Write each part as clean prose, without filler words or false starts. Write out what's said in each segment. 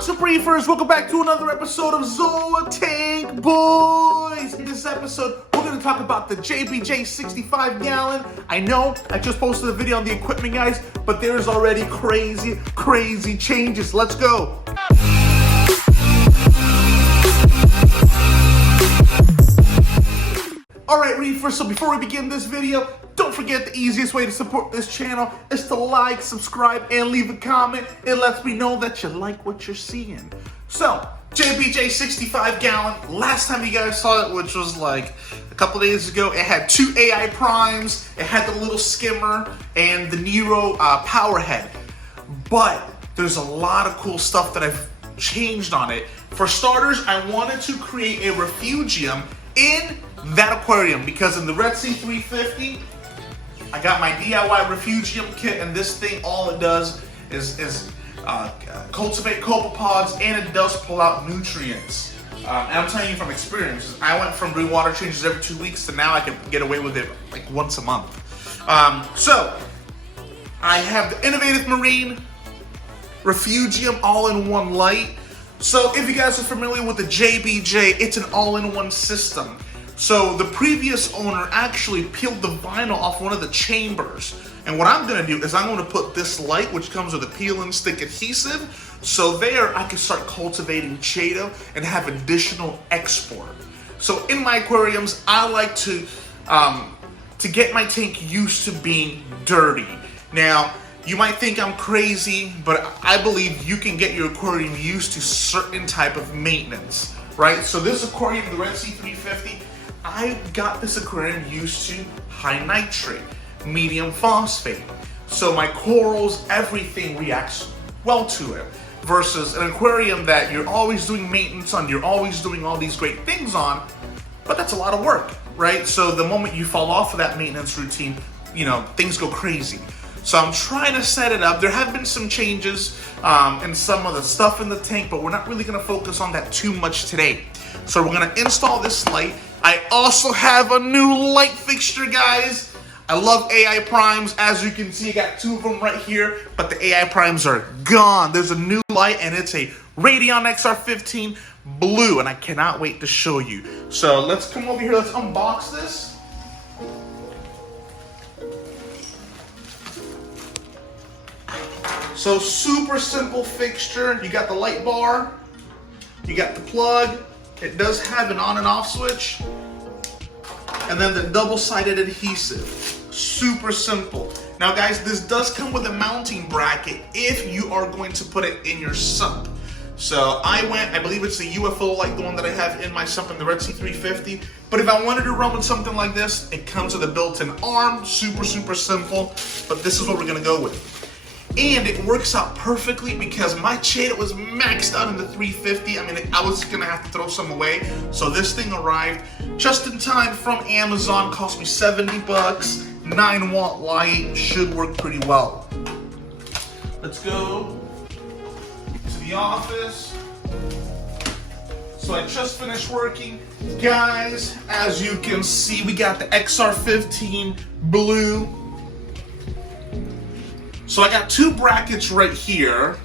What's up, Reefers? Welcome back to another episode of Zoa Tank Boys. In this episode, we're going to talk about the JBJ 65 gallon. I know I just posted a video on the equipment, guys, but there's already crazy changes. Let's go. Alright, Reefers, so before we begin this video, don't forget the easiest way to support this channel is to like, subscribe, and leave a comment. It lets me know that you like what you're seeing. So, JBJ 65 gallon, last time you guys saw it, which was like a couple days ago, it had two AI primes, it had the little skimmer, and the Nero power head. But there's a lot of cool stuff that I've changed on it. For starters, I wanted to create a Refugium in that aquarium because in the Xr15, I got my DIY Refugium kit, and this thing, all it does is cultivate copepods, and it does pull out nutrients. And I'm telling you from experience, I went from doing water changes every 2 weeks to now I can get away with it like once a month. So I have the Innovative Marine Refugium all-in-one light. So if you guys are familiar with the JBJ, it's an all-in-one system. So the previous owner actually peeled the vinyl off one of the chambers. And what I'm gonna do is I'm gonna put this light, which comes with a peel and stick adhesive, so there I can start cultivating Chaeto and have additional export. So in my aquariums, I like to get my tank used to being dirty. Now, you might think I'm crazy, but I believe you can get your aquarium used to certain type of maintenance, right? So this aquarium, the Xr15, I got this aquarium used to high nitrate, medium phosphate. So my corals, everything reacts well to it. Versus an aquarium that you're always doing maintenance on, you're always doing all these great things on, but that's a lot of work, right? So the moment you fall off of that maintenance routine, you know, things go crazy. So I'm trying to set it up. There have been some changes in some of the stuff in the tank, but we're not really gonna focus on that too much today. So we're gonna install this light. I also have a new light fixture, guys. I love AI primes. As you can see, I got two of them right here, but the AI primes are gone. There's a new light, and it's a Radion Xr15 blue, and I cannot wait to show you. So let's come over here, let's unbox this. So super simple fixture. You got the light bar, you got the plug. It does have an on and off switch, and then the double-sided adhesive. Super simple. Now guys, this does come with a mounting bracket if you are going to put it in your sump. So I believe it's the UFO light, the one that I have in my sump in the Xr15. But if I wanted to run with something like this, it comes with a built-in arm. Super simple, but this is what we're gonna go with. And it works out perfectly because my Chaeto was maxed out in the 350. I mean, I was gonna have to throw some away. So this thing arrived just in time from Amazon, cost me 70 bucks, 9-watt light, should work pretty well. Let's go to the office. So I just finished working. Guys, as you can see, we got the Xr15 blue. So I got two brackets right here.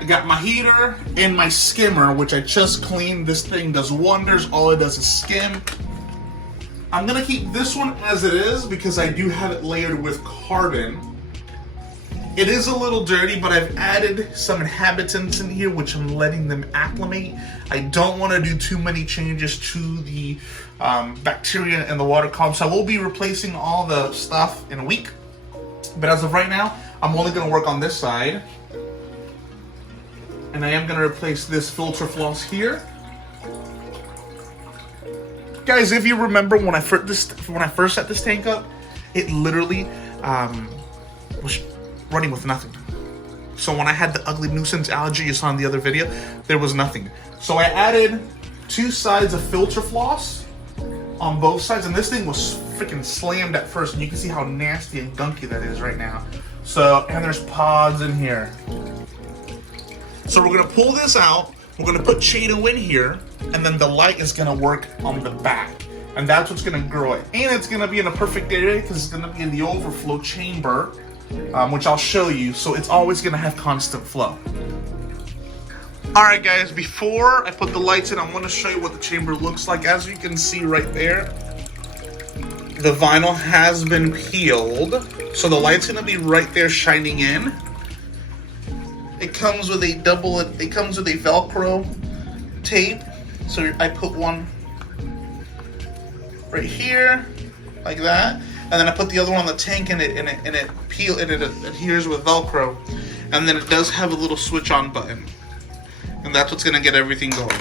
I got my heater and my skimmer, which I just cleaned. This thing does wonders. All it does is skim. I'm gonna keep this one as it is because I do have it layered with carbon. It is a little dirty, but I've added some inhabitants in here, which I'm letting them acclimate. I don't want to do too many changes to the bacteria in the water column, so I will be replacing all the stuff in a week. But as of right now, I'm only going to work on this side. And I am going to replace this filter floss here. Guys, if you remember when I first set this tank up, it literally was running with nothing. So when I had the ugly nuisance algae you saw in the other video, there was nothing. So I added 2 sides of filter floss on both sides, and this thing was freaking slammed at first, and you can see how nasty and gunky that is right now. So, and there's pods in here. So we're gonna pull this out, we're gonna put Chaeto in here, and then the light is gonna work on the back. And that's what's gonna grow it. And it's gonna be in a perfect area because it's gonna be in the overflow chamber, which I'll show you. So it's always gonna have constant flow. Alright guys, before I put the lights in, I want to show you what the chamber looks like. As you can see right there, the vinyl has been peeled, so the light's going to be right there shining in. It comes with a Velcro tape, so I put one right here, like that, and then I put the other one on the tank, and it adheres with Velcro, and then it does have a little switch on button. And that's what's gonna get everything going.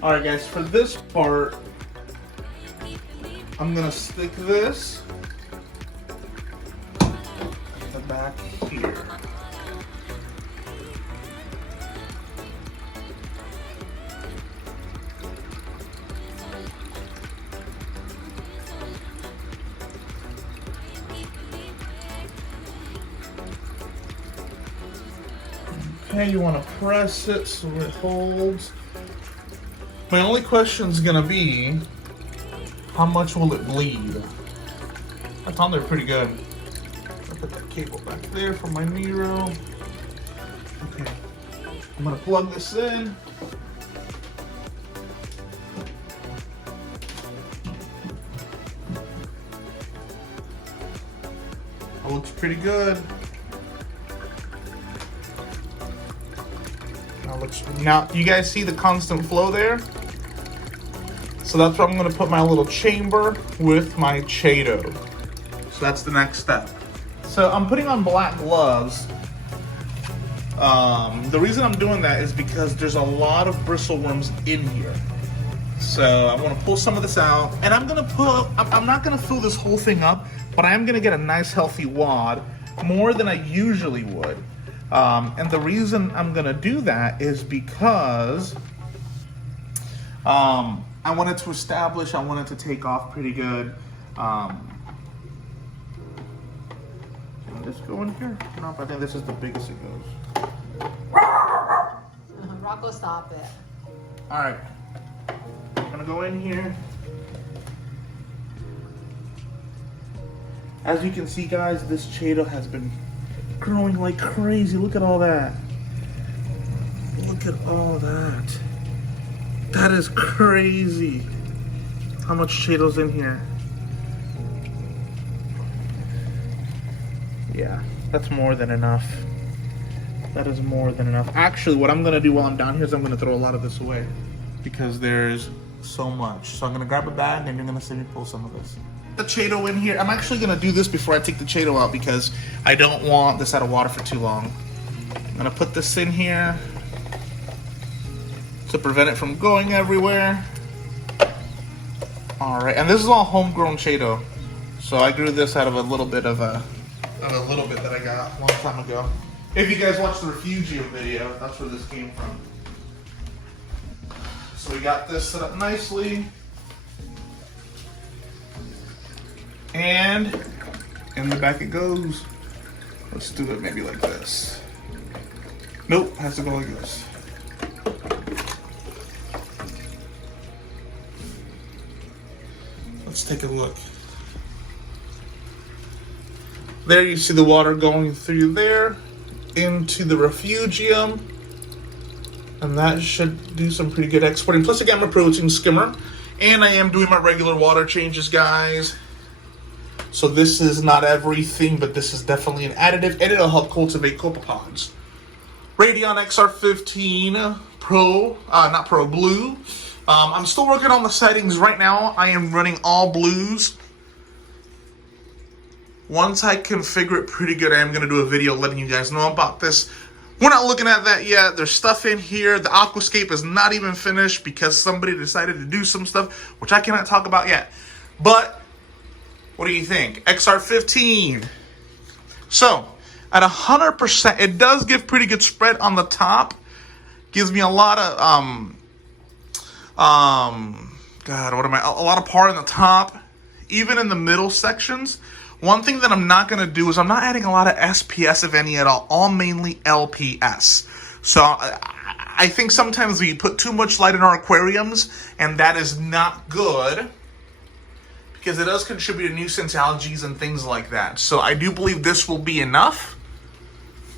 Alright guys, for this part, I'm gonna stick this at the back here. Okay, you want to press it so it holds. My only question is gonna be, how much will it bleed? That's on there pretty good. I'll put that cable back there for my Nero. Okay, I'm gonna plug this in. That looks pretty good. Now, you guys see the constant flow there? So that's where I'm going to put my little chamber with my Chaeto. So that's the next step. So I'm putting on black gloves. The reason I'm doing that is because there's a lot of bristleworms in here. So I'm going to pull some of this out, and I'm not going to fill this whole thing up, but I am going to get a nice healthy wad, more than I usually would. And the reason I'm gonna do that is because I wanted to establish, I wanted to take off pretty good. Can this go in here? No, I think this is the biggest it goes. Rocco, stop it. Alright, I'm gonna go in here. As you can see guys, this Chaeto has been growing like crazy. Look at all that. Look at all that. That is crazy. How much Chaeto's in here? Yeah, that's more than enough. That is more than enough. Actually, what I'm gonna do while I'm down here is I'm gonna throw a lot of this away because there's so much. So I'm gonna grab a bag and you're gonna see me pull some of this. The Chaeto in here. I'm actually gonna do this before I take the Chaeto out because I don't want this out of water for too long. I'm gonna put this in here to prevent it from going everywhere. All right, and this is all homegrown Chaeto, so I grew this out of a little bit that I got a long time ago. If you guys watched the Refugium video, that's where this came from. So we got this set up nicely. And in the back it goes. Let's do it maybe like this. Nope, has to go like this. Let's take a look. There you see the water going through there into the Refugium. And that should do some pretty good exporting. Plus again, I'm a protein skimmer. And I am doing my regular water changes, guys. So this is not everything, but this is definitely an additive, and it'll help cultivate copepods. Radion Xr15 Blue. I'm still working on the settings right now. I am running all blues. Once I configure it pretty good, I am going to do a video letting you guys know about this. We're not looking at that yet. There's stuff in here. The aquascape is not even finished because somebody decided to do some stuff, which I cannot talk about yet. But what do you think? Xr15. So at 100%, it does give pretty good spread on the top. Gives me a lot of a lot of par in the top, even in the middle sections. One thing that I'm not going to do is I'm not adding a lot of SPS, if any at all mainly LPS. So I think sometimes we put too much light in our aquariums, and that is not good, because it does contribute to nuisance algae and things like that. So I do believe this will be enough.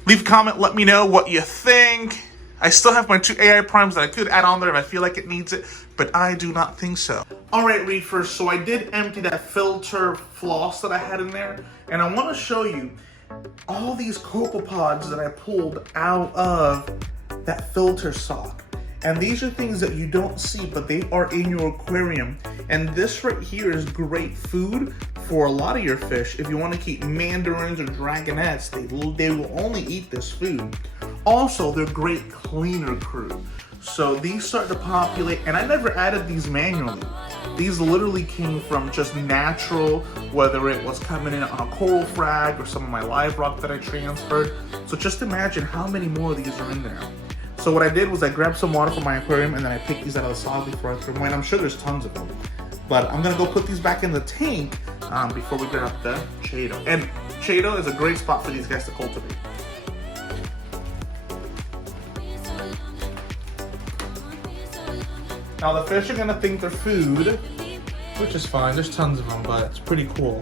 Leave a comment, let me know what you think. I still have my 2 AI primes that I could add on there if I feel like it needs it, but I do not think so. Alright, Reefers, so I did empty that filter floss that I had in there, and I want to show you all these copepods that I pulled out of that filter sock. And these are things that you don't see, but they are in your aquarium. And this right here is great food for a lot of your fish. If you want to keep mandarins or dragonettes, they will only eat this food. Also, they're great cleaner crew. So these start to populate, and I never added these manually. These literally came from just natural, whether it was coming in on a coral frag or some of my live rock that I transferred. So just imagine how many more of these are in there. So what I did was I grabbed some water from my aquarium, and then I picked these out of the sock before I threw them away. I'm sure there's tons of them. But I'm gonna go put these back in the tank before we grab the Chaeto. And Chaeto is a great spot for these guys to cultivate. Now the fish are gonna think they're food, which is fine. There's tons of them, but it's pretty cool.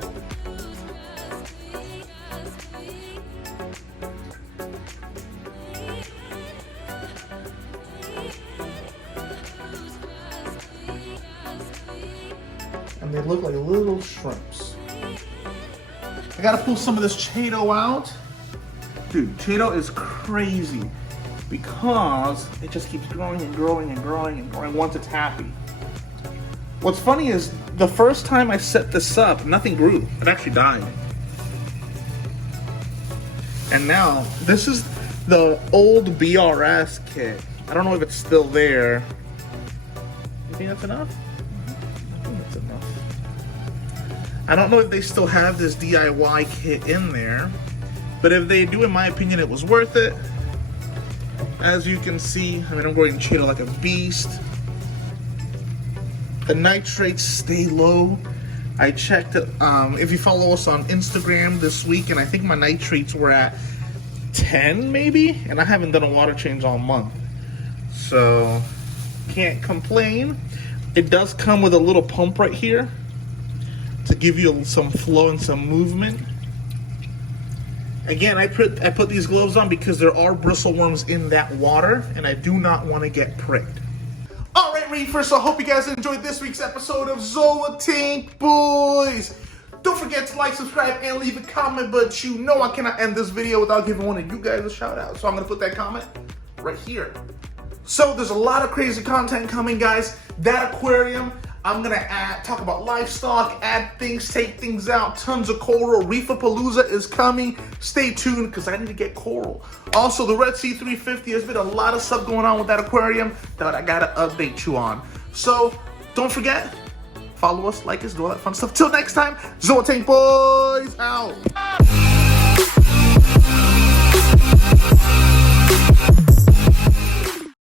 And they look like little shrimps. I gotta pull some of this Chaeto out. Dude, Chaeto is crazy because it just keeps growing and growing and growing and growing once it's happy. What's funny is the first time I set this up, nothing grew. It actually died. And now, this is the old BRS kit. I don't know if it's still there. You think that's enough? I think that's enough. I don't know if they still have this DIY kit in there, but if they do, in my opinion, it was worth it. As you can see, I mean, I'm growing Chaeto like a beast. The nitrates stay low. I checked it, if you follow us on Instagram this week, and I think my nitrates were at 10 maybe, and I haven't done a water change all month. So, can't complain. It does come with a little pump right here to give you some flow and some movement. Again, I put these gloves on because there are bristleworms in that water, and I do not want to get pricked. Alright, Reefers, so I hope you guys enjoyed this week's episode of Tank Boys. Don't forget to like, subscribe, and leave a comment, but you know I cannot end this video without giving one of you guys a shout out. So I'm going to put that comment right here. So there's a lot of crazy content coming, guys. That aquarium, I'm going to talk about livestock, add things, take things out, tons of coral. Reefapalooza is coming. Stay tuned because I need to get coral. Also, the Red Sea 350, there's been a lot of stuff going on with that aquarium that I got to update you on. So, don't forget, follow us, like us, do all that fun stuff. Till next time, Tank Boys out.